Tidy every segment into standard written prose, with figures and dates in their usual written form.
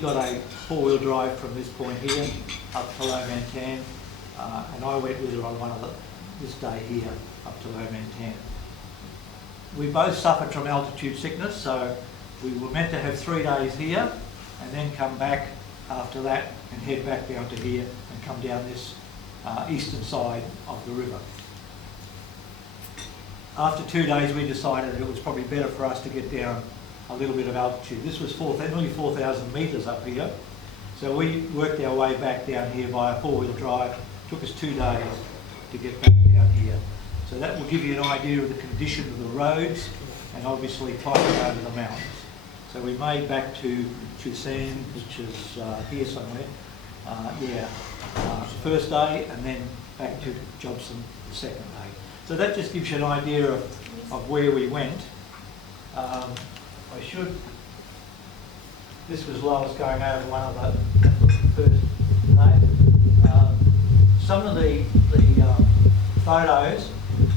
got a four-wheel drive from this point here up to Low Mantan, and I went with her on this day here up to Low Mantan. We both suffered from altitude sickness, so we were meant to have 3 days here and then come back after that and head back down to here and come down this eastern side of the river. After 2 days we decided it was probably better for us to get down a little bit of altitude. This was nearly 4,000 metres up here, so we worked our way back down here by a four-wheel drive. It took us 2 days to get back down here. So that will give you an idea of the condition of the roads and obviously climbing over the mountains. So we made back to Chusan, which is here somewhere, the first day, and then back to Jobson the second day. So that just gives you an idea of where we went. This was Lois going over one of the first day. Some of the photos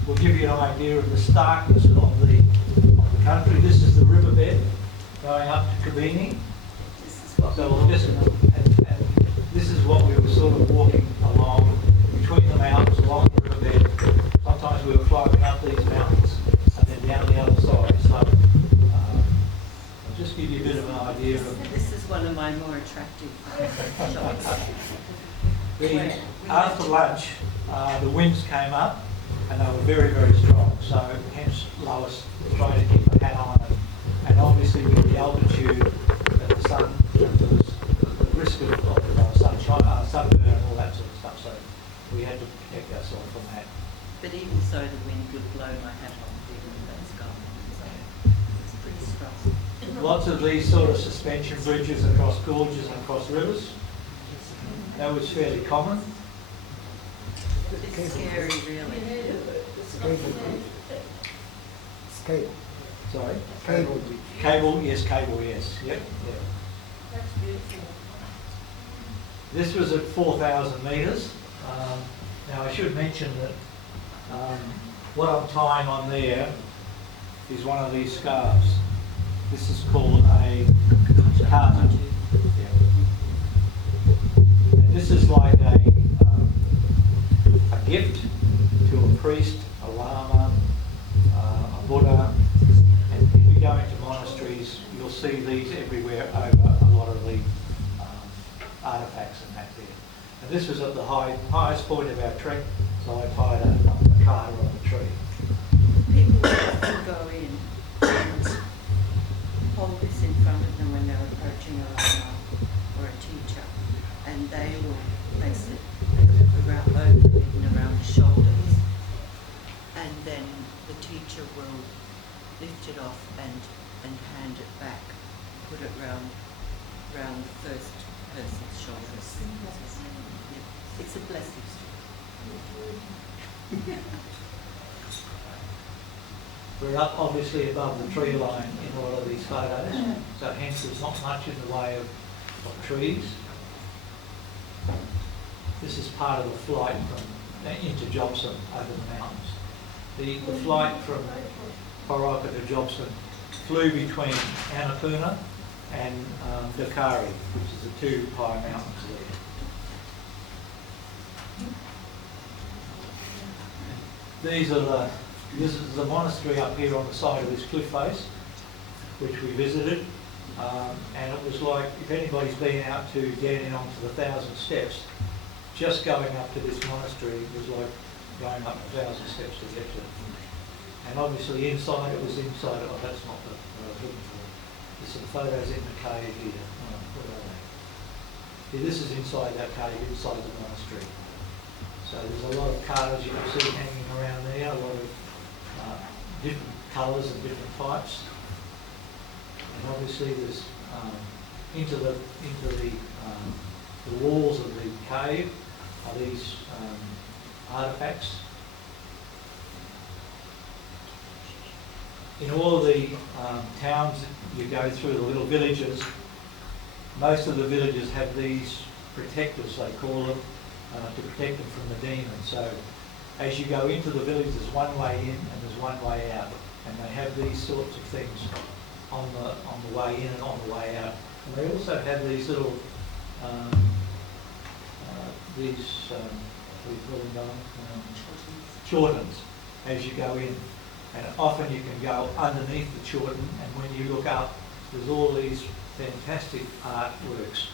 will give you an idea of the starkness of the country. This is the riverbed going up to Kabini. This is what we were sort of walking along between the mountains, along the riverbed. Sometimes we were climbing up these mountains and then down the other side. So I'll just give you a bit of an idea of. This is one of my more attractive shots. After lunch, the winds came up and they were very, very strong. So hence Lois was trying to keep her hat on, and obviously with the altitude and the sun, there was the risk of sunshine, sunburn and all that sort of stuff. So we had to protect ourselves from that. But even so, the wind would blow my hat off even if that's gone. So it's pretty strong. Lots of these sort of suspension bridges across gorges and across rivers. That was fairly common. It's scary, really. Cable. Sorry? Cable. Cable, yes, yep. That's beautiful. This was at 4,000 metres. Now I should mention that what I'm tying on there is one of these scarves. This is called a carton. And this is like a gift to a priest, a lama, a Buddha. And if you go into monasteries, you'll see these everywhere over a lot of the artefacts and that there. And this was at the highest point of our trek, so I tied a carter on the tree. People would often go in and hold this in front of them when they're approaching a lama or a teacher, and they will place it around the shoulders, and then the teacher will lift it off and hand it back, put it round the first person's shoulders. It's a blessing. We're up obviously above the tree line in all of these photos, so hence there's not much in the way of trees. This is part of the flight into Jobson over the mountains. The flight from Whiteoak to Jobson flew between Annapurna and Dakari, which is the two high mountains there. This is the monastery up here on the side of this cliff face, which we visited, and it was like, if anybody's been out to Dandenong onto the 1,000 steps, just going up to this monastery was like going up 1,000 steps to get to it. And obviously inside, it was inside, oh that's not what I was looking for. There's some photos in the cave here. Oh, where are they? Yeah, this is inside that cave, inside the monastery. So there's a lot of cards you can see hanging around there, a lot of different colours and different types. And obviously there's into the walls of the cave are these artefacts. In all of the towns you go through, the little villages, most of the villages have these protectors, they call them, to protect them from the demons. So as you go into the village, there's one way in and there's one way out, and they have these sorts of things on the way in and on the way out And they also have these little, what do you call them, chortens as you go in. And often you can go underneath the chorten, and when you look up, there's all these fantastic artworks.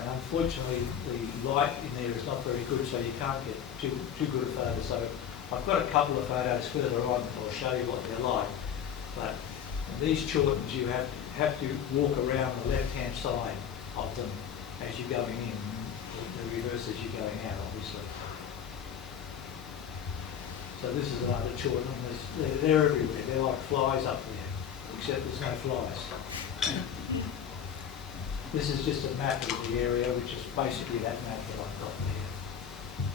And unfortunately, the light in there is not very good, so you can't get too good a photo. So I've got a couple of photos further on that I'll show you what they're like. But these chortens, you have to walk around the left-hand side of them as you're going in, the reverse as you're going out, obviously. So this is another chorten. They're everywhere. They're like flies up there, except there's no flies. This is just a map of the area, which is basically that map that I've got there.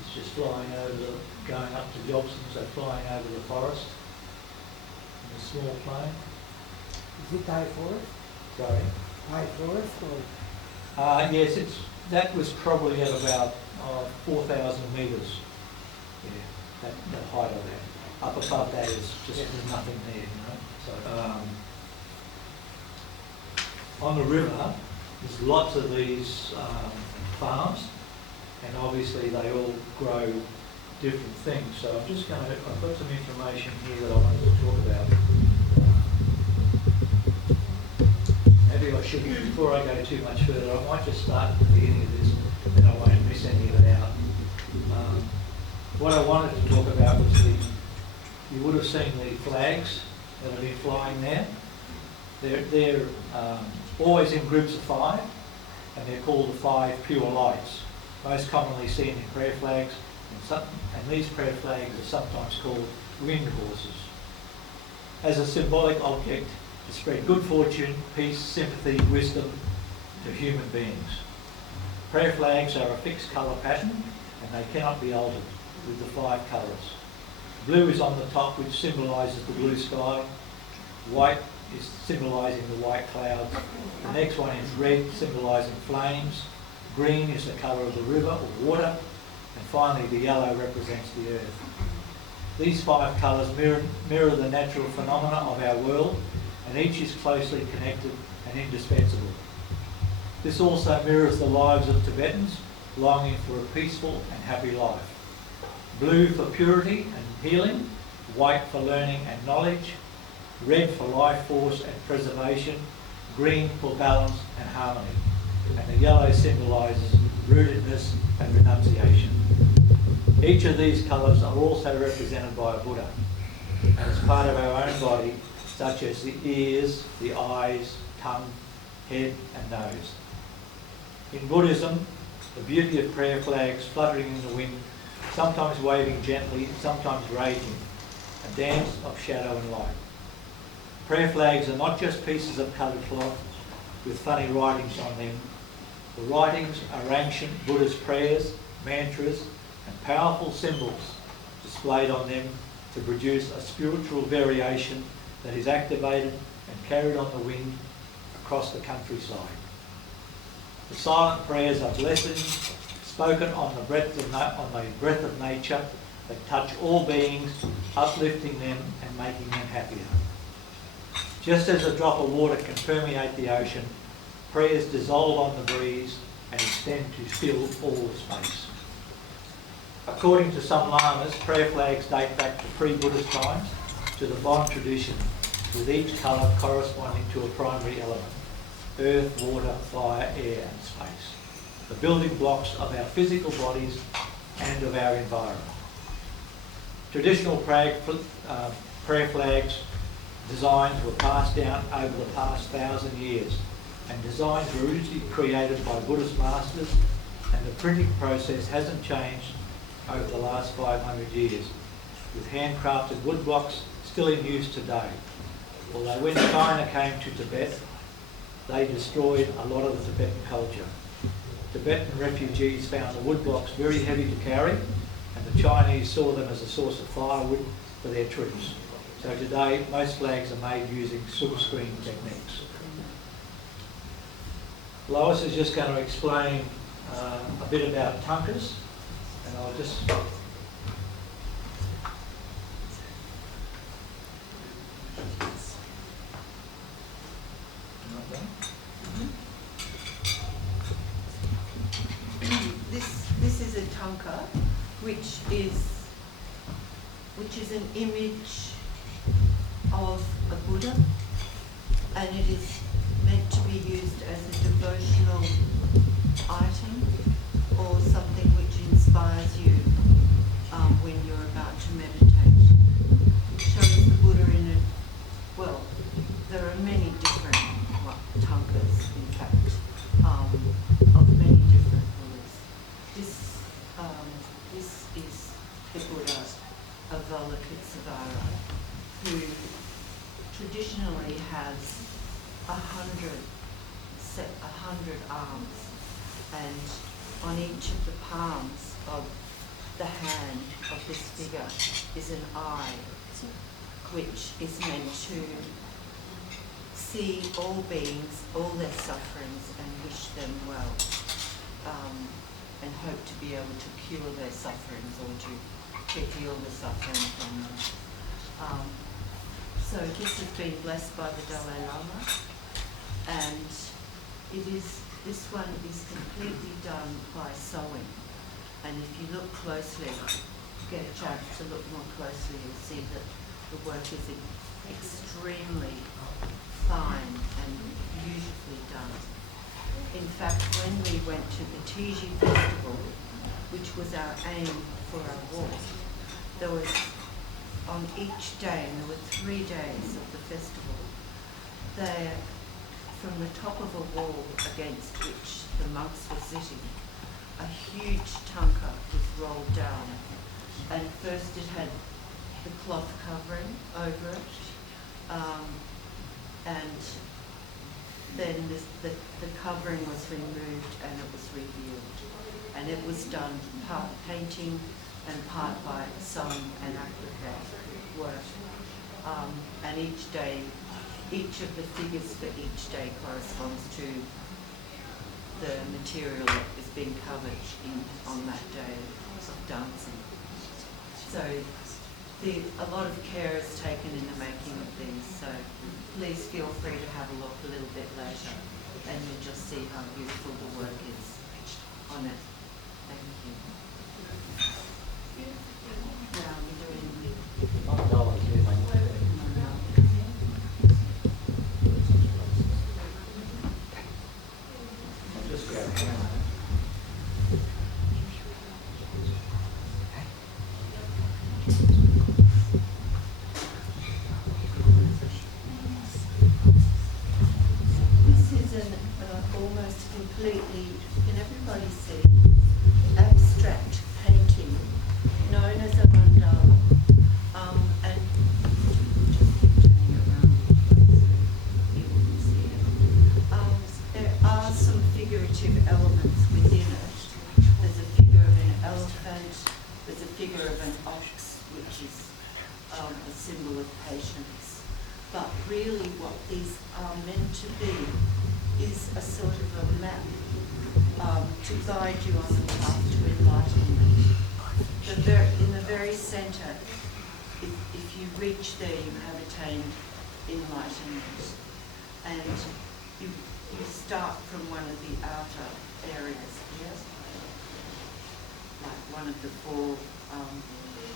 It's just flying over, going up to Jobson, so flying over the forest in a small plane. Is it high forest? Sorry. High forest or? Yes, that was probably at about 4,000 metres. Yeah, the height of that. Up above that is just there's nothing there, you know. So on the river, there's lots of these farms, and obviously they all grow different things. So I'm just going to, I've got some information here that I wanted to talk about. Maybe I should, before I go too much further, I might just start at the beginning of this, and I won't miss any of it out. What I wanted to talk about was you would have seen the flags that have been flying there. They're always in groups of 5, and they're called the 5 pure lights. Most commonly seen in prayer flags, and these prayer flags are sometimes called wind horses. As a symbolic object to spread good fortune, peace, sympathy, wisdom to human beings. Prayer flags are a fixed colour pattern, and they cannot be altered with the 5 colours. Blue is on the top, which symbolises the blue sky. White is symbolising the white clouds. The next one is red, symbolising flames. Green is the colour of the river or water. And finally, the yellow represents the earth. These 5 colours mirror the natural phenomena of our world, and each is closely connected and indispensable. This also mirrors the lives of Tibetans longing for a peaceful and happy life. Blue for purity and healing, white for learning and knowledge, red for life force and preservation, green for balance and harmony, and the yellow symbolises rootedness and renunciation. Each of these colours are also represented by a Buddha, and as part of our own body, such as the ears, the eyes, tongue, head and nose. In Buddhism, the beauty of prayer flags fluttering in the wind, sometimes waving gently, sometimes raging, a dance of shadow and light. Prayer flags are not just pieces of coloured cloth with funny writings on them. The writings are ancient Buddhist prayers, mantras and powerful symbols displayed on them to produce a spiritual variation that is activated and carried on the wind across the countryside. The silent prayers are blessings spoken on the breath of nature that touch all beings, uplifting them and making them happier. Just as a drop of water can permeate the ocean, prayers dissolve on the breeze and extend to fill all the space. According to some lamas, prayer flags date back to pre-Buddhist times, to the Bond tradition, with each colour corresponding to a primary element: earth, water, fire, air and space, the building blocks of our physical bodies and of our environment. Traditional prayer flags designs were passed down over the past 1,000 years, and designs were originally created by Buddhist masters, and the printing process hasn't changed over the last 500 years, with handcrafted woodblocks still in use today. Although when China came to Tibet, they destroyed a lot of the Tibetan culture. Tibetan refugees found the woodblocks very heavy to carry, and the Chinese saw them as a source of firewood for their troops. So today, most flags are made using silkscreen techniques. Lois is just going to explain a bit about tankas, and I'll just... This is a tanka, which is an image of a Buddha, and it is meant to be used as a devotional item or something which inspires you when you're about to meditate. It shows the Buddha in there are many different tankas, in fact, of many different Buddhas. This is the Buddha Avalokitesvara, who traditionally has 100 arms, and on each of the palms of the hand of this figure is an eye, which is meant to see all beings, all their sufferings, and wish them well, and hope to be able to cure their sufferings or to heal the suffering from them. So this has been blessed by the Dalai Lama, and this one is completely done by sewing. And if you look closely, get a chance to look more closely, you'll see that the work is extremely fine and beautifully done. In fact, when we went to the Tiji Festival, which was our aim for our walk, there was, on each day, and there were 3 days of the festival, there, from the top of a wall against which the monks were sitting, a huge tanka was rolled down, and first it had the cloth covering over it, and then the covering was removed and it was revealed, and it was done part painting and part by sewing and applique work, and each day, each of the figures for each day corresponds to the material that is being covered on that day of dancing. So a lot of care is taken in the making of these, so please feel free to have a look a little bit later and you'll just see how beautiful the work is on it. Thank you. Now we're doing Just grab a hand. This is an almost completely, can everybody see, abstract painting known as a mandala. And just turning around so you can see it. There are some figurative elements within it. There's a figure of an elephant, there's a figure of an ox, which is a symbol of patience. But really what these are meant to be is a sort of a map to guide you on the path to enlightenment. In the very centre, if you reach there, you have attained enlightenment. And you start from one of the outer areas here, like one of the 4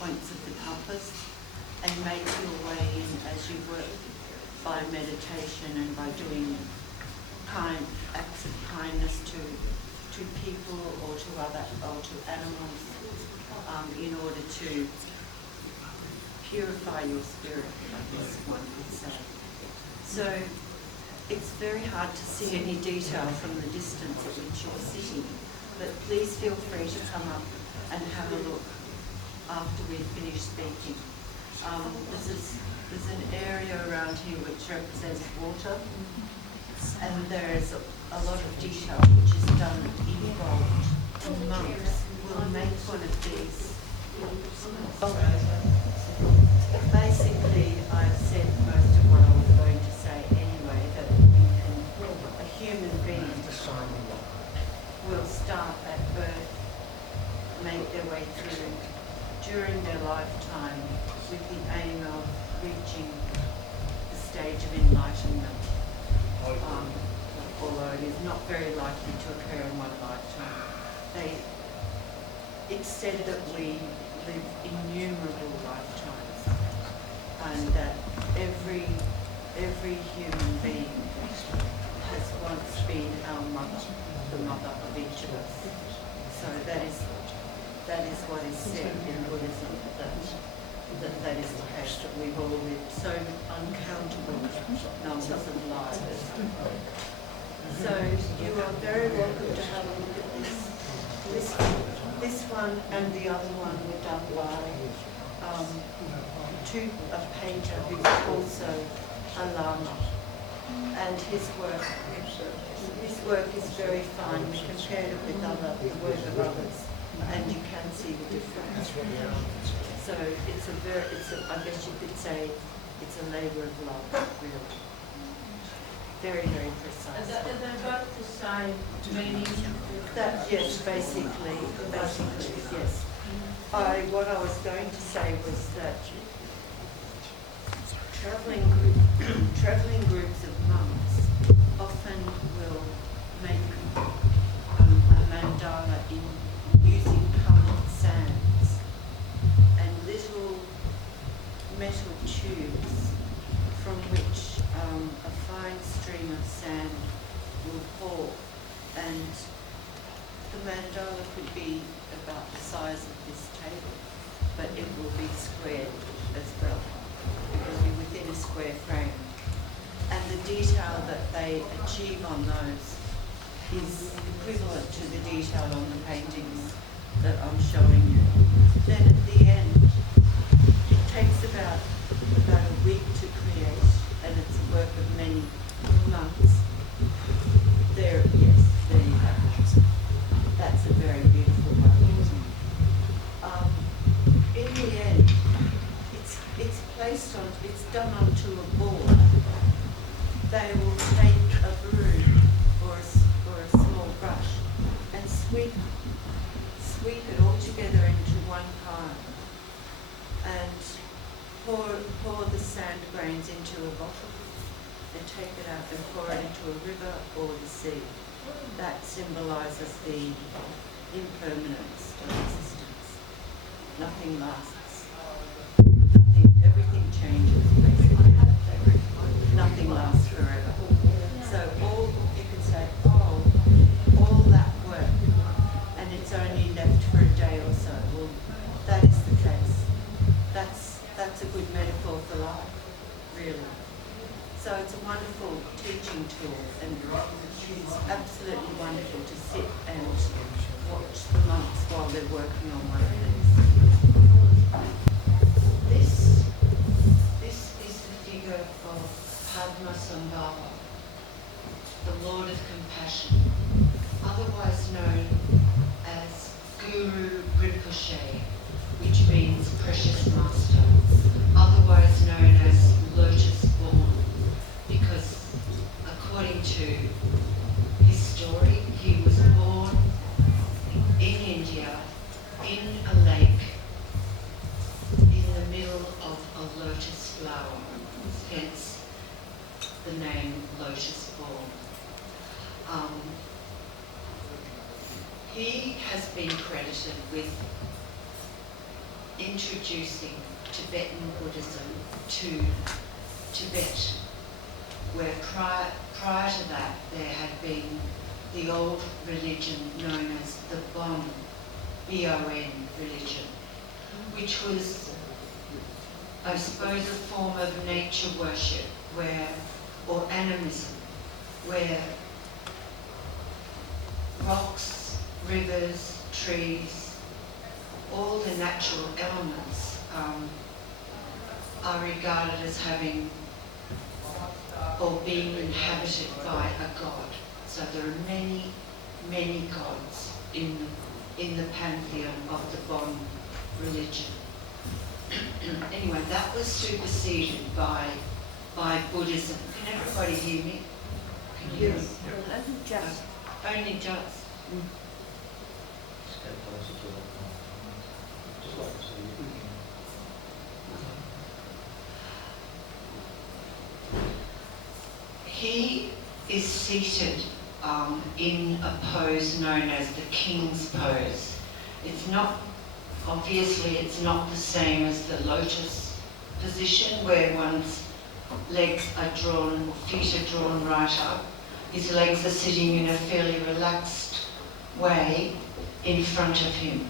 points of the compass, and make your way in as you work by meditation and by doing acts of kindness to people or to animals, in order to purify your spirit, I guess one could say. So it's very hard to see any detail from the distance at which you're sitting, but please feel free to come up and have a look after we've finished speaking. There's an area around here which represents water, and there's a lot of detail which is done in gold. Monks will make one of these. Basically, I've said most of what I was going to say anyway, that a human being will start at birth, make their way through during their lifetime with the aim of reaching the stage of enlightenment. not very likely to occur in one lifetime. It's said that we live innumerable lifetimes, and that every human being has once been our mother, the mother of each of us. So that is what is said in Buddhism, that is the case, that we've all lived so uncountable numbers of lives. So you are very welcome to have a look at this. This one and the other one were done by a painter who is also a Lama, and his work is very fine. We compared it with the work of others, and you can see the difference. So I guess you could say it's a labour of love, really. Very, very precise. And they're both the same meaning? Yes, basically, yes. What I was going to say was that travelling groups of monks often will make a mandala using coloured sands and little metal tubes from which a fine stream of sand will fall, and the mandala could be about the size of this table, but it will be squared as well. It will be within a square frame. And the detail that they achieve on those is equivalent to the detail on the paintings that I'm showing you. Then at the end, it takes about a week to create, and it's the work of many months. There you have it. That's a very beautiful one. In the end, it's done onto a board. They will take a broom or a small brush and sweep it all together into one pile, and pour the sand grains into a bottle and take it out and pour it into a river or the sea. That symbolises the impermanence of existence. Nothing lasts. Everything changes, basically. Nothing lasts forever. So you can say, all that work, and it's only left for a day or so. Well, that is the case. That's a good metaphor for life, really. So it's a wonderful teaching tool, and it's absolutely wonderful to sit and watch the monks while they're working on one of these. This is the figure of Padmasambhava, the Lord of Compassion, otherwise known as Guru Rinpoche, which means precious master, otherwise known as Lotus born, because according to his story, he was born in India in a lake in the middle of a lotus flower, hence the name Lotus born. He has been credited with introducing Tibetan Buddhism to Tibet, where prior to that there had been the old religion known as the Bon, B-O-N religion, which was, I suppose, a form of nature worship, or animism, where rocks, rivers, trees, all the natural elements are regarded as having or being inhabited by a god. So there are many, many gods in the pantheon of the Bon religion. Anyway, that was superseded by Buddhism. Can everybody hear me? Can you hear me? Just. Just Only just. go closer to that one. Just like to see you. He is seated in a pose known as the king's pose. It's not, obviously it's not the same as the lotus position where one's legs are drawn, feet are drawn right up. His legs are sitting in a fairly relaxed way in front of him.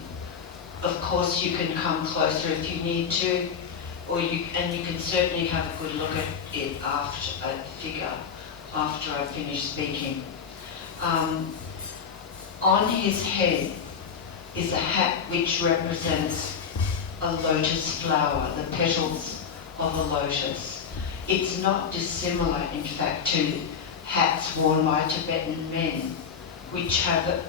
Of course you can come closer if you need to, you can certainly have a good look at it after, at the figure, after I finish speaking. On his head is a hat which represents a lotus flower, the petals of a lotus. It's not dissimilar, in fact, to hats worn by Tibetan men, which have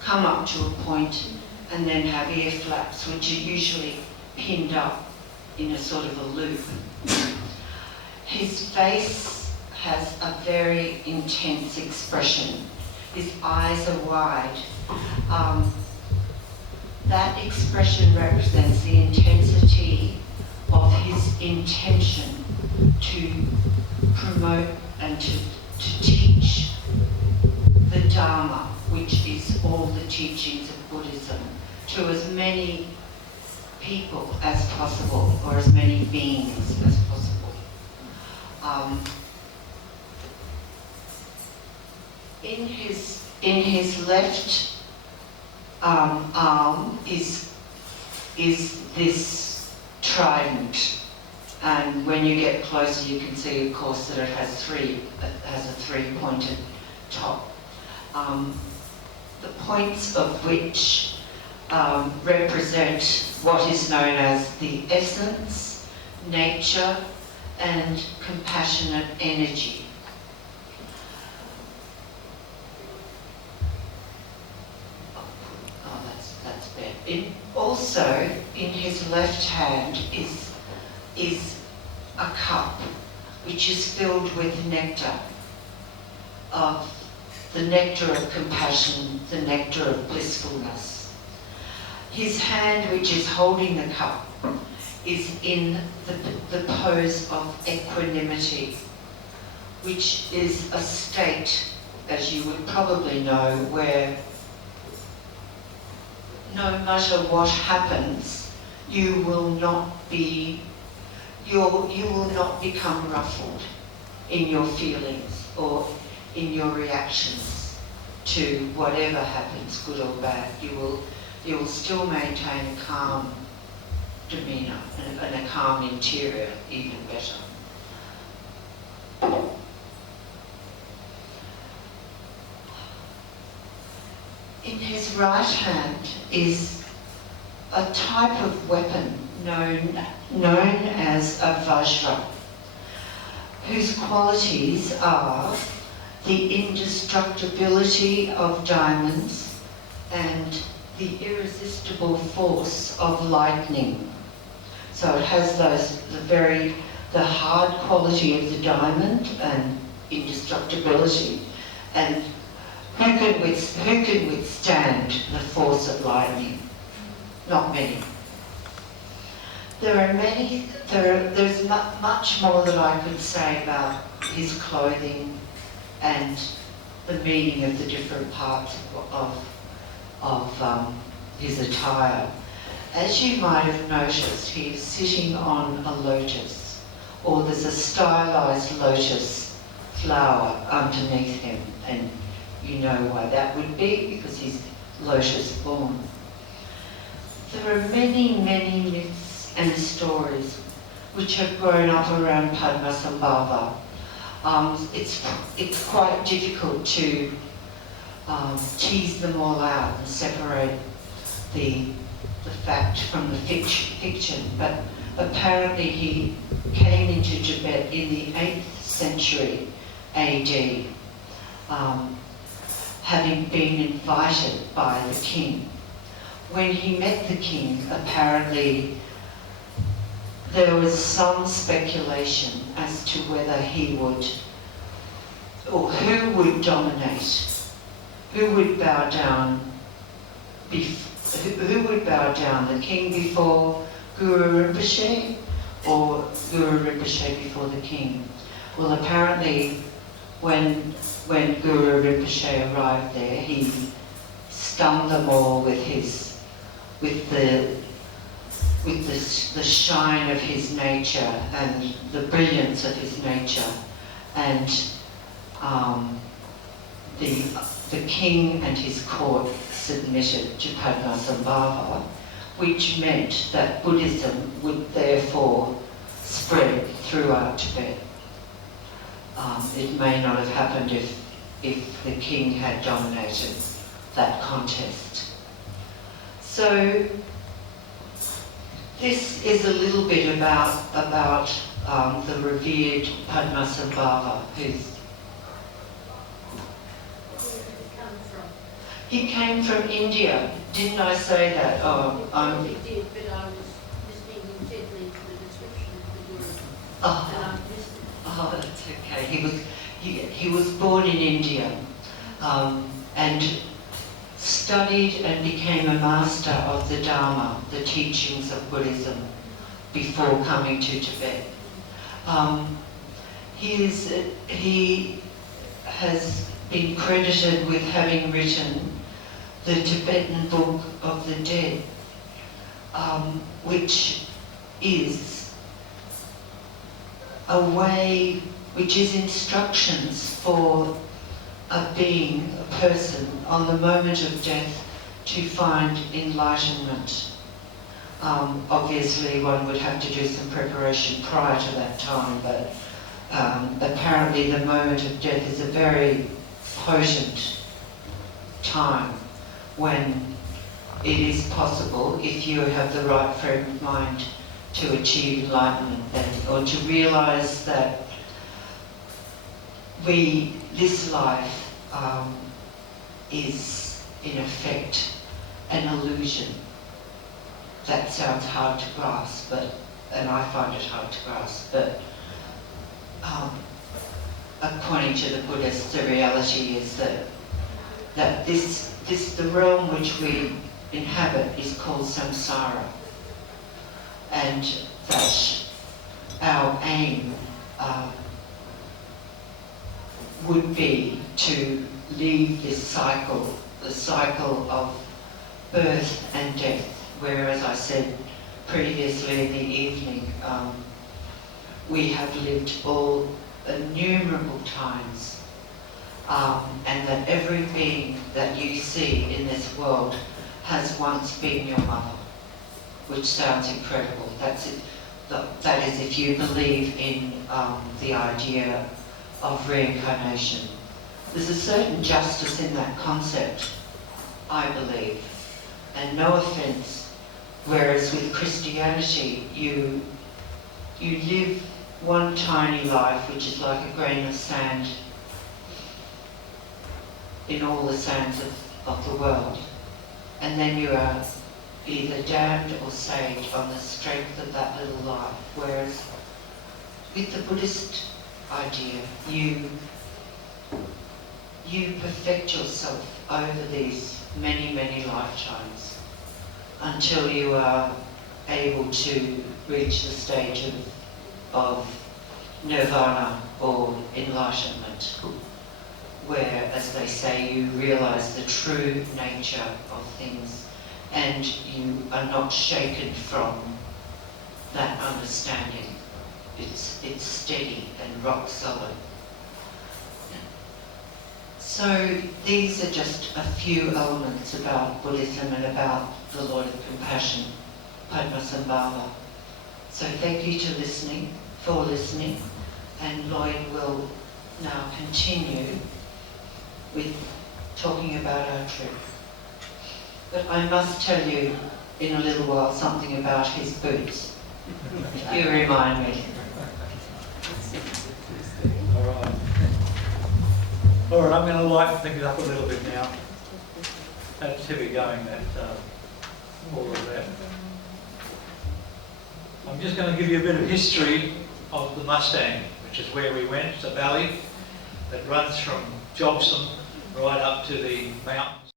come up to a point and then have ear flaps, which are usually pinned up in a sort of a loop. His face has a very intense expression. His eyes are wide. That expression represents the intensity of his intention to promote and to teach the Dharma, which is all the teachings of Buddhism, to as many people as possible, or as many beings as possible. In his left arm is this trident, and when you get closer you can see, of course, that it has a three-pointed top. The points of which represent what is known as the essence, nature, and compassionate energy. Oh, that's bad. Also, in his left hand is a cup which is filled with nectar, of the nectar of compassion, the nectar of blissfulness. His hand, which is holding the cup, is in the pose of equanimity, which is a state, as you would probably know, where no matter what happens, you will not become ruffled in your feelings or in your reactions to whatever happens, good or bad. You will still maintain a calm demeanour and a calm interior, even better. In his right hand is a type of weapon known as a vajra, whose qualities are the indestructibility of diamonds and the irresistible force of lightning. So it has the hard quality of the diamond and indestructibility, and who can withstand the force of lightning? Not many. There's much more that I could say about his clothing and the meaning of the different parts of his attire. As you might have noticed, he's sitting on a lotus, or there's a stylized lotus flower underneath him, and you know why that would be, because he's lotus born. There are many, many myths and stories which have grown up around Padmasambhava. It's quite difficult to tease them all out and separate the fact from the fiction, but apparently he came into Tibet in the 8th century AD, having been invited by the king. When he met the king, apparently there was some speculation as to whether he would, or who would dominate, who would bow down, the king before Guru Rinpoche, or Guru Rinpoche before the king. Well, apparently when when Guru Rinpoche arrived there, he stunned them all with the shine of his nature and the brilliance of his nature, and the king and his court submitted to Padmasambhava, which meant that Buddhism would therefore spread throughout Tibet. It may not have happened if the king had dominated that contest. So this is a little bit about the revered Padmasambhava, who's he came from India. Didn't I say that? Oh, You did, but I was listening intently to the description of the Guru, and I missed it. Oh, that's okay. He was born in India, and studied and became a master of the Dharma, the teachings of Buddhism, before coming to Tibet. He has been credited with having written the Tibetan Book of the Dead, which is a way, which is instructions for a being, a person, on the moment of death to find enlightenment. Obviously one would have to do some preparation prior to that time, but apparently the moment of death is a very potent time when it is possible, if you have the right frame of mind, to achieve enlightenment, or to realise that this life is in effect an illusion. That sounds hard to grasp, and I find it hard to grasp, but according to the Buddhists, the reality is that the realm which we inhabit is called samsara, and that our aim would be to leave this cycle, the cycle of birth and death, where, as I said previously in the evening, we have lived all innumerable times, and that every being that you see in this world has once been your mother, which sounds incredible. That's it. That is, if you believe in the idea of reincarnation. There's a certain justice in that concept, I believe, and no offence. Whereas with Christianity, you live one tiny life, which is like a grain of sand in all the sands of the world, and then you are either damned or saved on the strength of that little life. Whereas with the Buddhist idea, you perfect yourself over these many, many lifetimes until you are able to reach the stage of nirvana or enlightenment, where, as they say, you realise the true nature of things and you are not shaken from that understanding. It's steady and rock solid. So these are just a few elements about Buddhism and about the Lord of Compassion, Padmasambhava. So thank you for listening, and Lloyd will now continue with talking about our trip. But I must tell you in a little while something about his boots, if you remind me. All right, I'm going to lighten things up a little bit now. That's heavy going, all of that. I'm just going to give you a bit of history of the Mustang, which is where we went. It's a valley that runs from Jobson right up to the mountains.